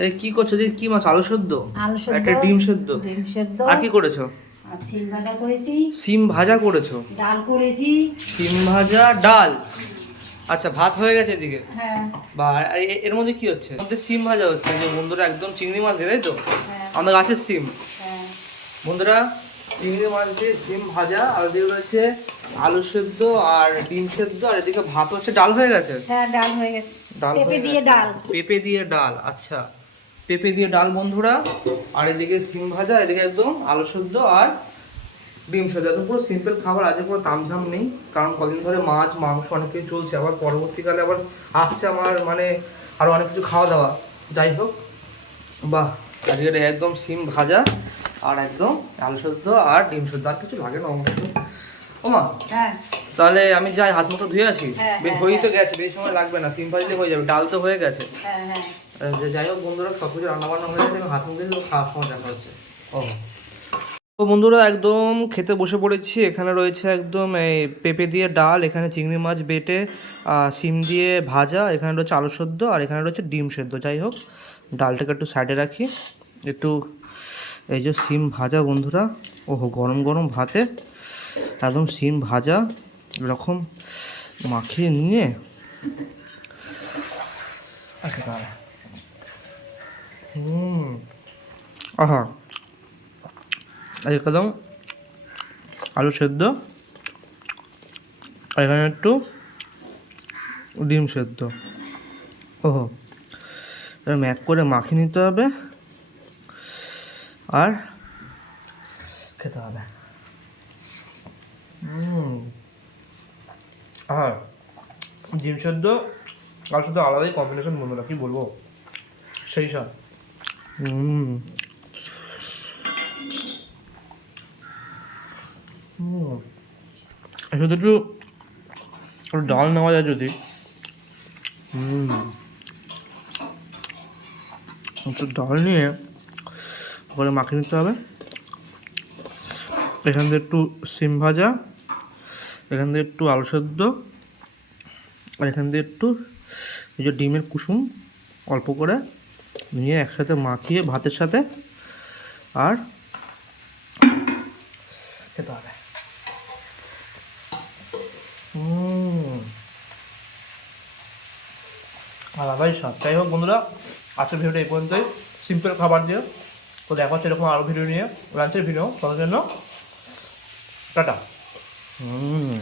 এই কি করছো যে? কি মাছ? আলু সেদ্ধ, আলু সেদ্ধ, একটা ডিম সেদ্ধ, ডিম সেদ্ধ, আর কি করেছো? আর সিম ভাজা করেছি, সিম ভাজা করেছো? ডাল করেছি। সিম ভাজা, ডাল। আচ্ছা, ভাত হয়ে গেছে এদিকে। হ্যাঁ বা এর মধ্যে কি হচ্ছে? এর মধ্যে সিম ভাজা হচ্ছে যে বন্ধুরা, একদম চিংড়ি মাছ দিয়ে, তাই তো? হ্যাঁ আমাদের গাছের সিম। হ্যাঁ বন্ধুরা, চিংড়ি মাছ দিয়ে সিম ভাজা, আর এদিকে রয়েছে আলু সেদ্ধ আর ডিম সেদ্ধ, আর এদিকে ভাত হচ্ছে। ডাল হয়ে গেছে? হ্যাঁ ডাল হয়ে গেছে। ডাল পেঁপে হয়ে দিয়ে গেছে। ডাল। পেঁপে দিয়ে ডাল, আচ্ছা। পেঁপে দিয়ে ডাল বন্ধুরা, আর এদিকে সিম ভাজা, এদিকে একদম আলু সেদ্ধ আর ডিম সেদ্ধ। এত পুরো সিম্পল খাবার, আজকে কোনো তামঝাম নেই। কারণ কদিন ধরে মাছ মাংস অনেক কিছু চলছে, আবার পরবর্তীকালে আবার আসছে আমার মানে আরও অনেক কিছু খাওয়া দাওয়া। যাই হোক, বাহ, আজকে একদম সিম ভাজা আর একদম আলু সেদ্ধ আর ডিম সেদ্ধ, আর কিছু লাগে না অবশ্য। ওমা, হ্যাঁ তাহলে আমি যাই, হাত মুখটা ধুয়ে আসি। হ্যাঁ, বেশ, হয়েই তো গেছে, বেশি সময় লাগবে না, সিম ভাজলে হয়ে যাবে, ডাল তো হয়ে গেছে। হ্যাঁ হ্যাঁ যাই হোক বন্ধুরা, সব কিছু রান্নাবান্না হয়ে গেছে, হাত মুখ দিয়ে খাওয়ার সময় দেখা হচ্ছে। ও, তো বন্ধুরা একদম খেতে বসে পড়েছি। এখানে রয়েছে একদম এই পেঁপে দিয়ে ডাল, এখানে চিংড়ি মাছ বেটে, সিম দিয়ে ভাজা, এখানে রয়েছে আলু সেদ্ধ, আর এখানে রয়েছে ডিম সেদ্ধ। যাই হোক, ডালটাকে একটু সাইডে রাখি, একটু এই যে সিম ভাজা বন্ধুরা, ওহো, গরম গরম ভাতে একদম সিম ভাজা এরকম মাখিয়ে নিয়ে আহা, আর একদম আলু সেদ্ধ, আর এখানে একটু ডিম সেদ্ধ। ওহো, এবার ম্যাক করে মাখিয়ে নিতে হবে আর খেতে হবে। আর ডিম সেদ্ধ আর শুধু আলাদাই কম্বিনেশন বন্ধুরা, কি বলবো, সেই সব। শুধু একটু ডাল নেওয়া যায় যদি, একটু ডাল নিয়ে করে মাখিয়ে নিতে হবে। এখান থেকে একটু সিম ভাজা, এখান থেকে একটু আলু সেদ্ধ, আর এখান থেকে একটু এই যে ডিমের কুসুম অল্প করে নিয়ে একসাথে মাখিয়ে ভাতের সাথে আর খেতে হবে। আলাদাই স্বাদ। যাই হোক বন্ধুরা, আজকের ভিডিওটা এই পর্যন্তই, সিম্পল খাবার দিয়ে। তো দেখা হচ্ছে এরকম আরও ভিডিও নিয়ে, লাঞ্চের ভিডিও। তাদের জন্য টাটা। হুম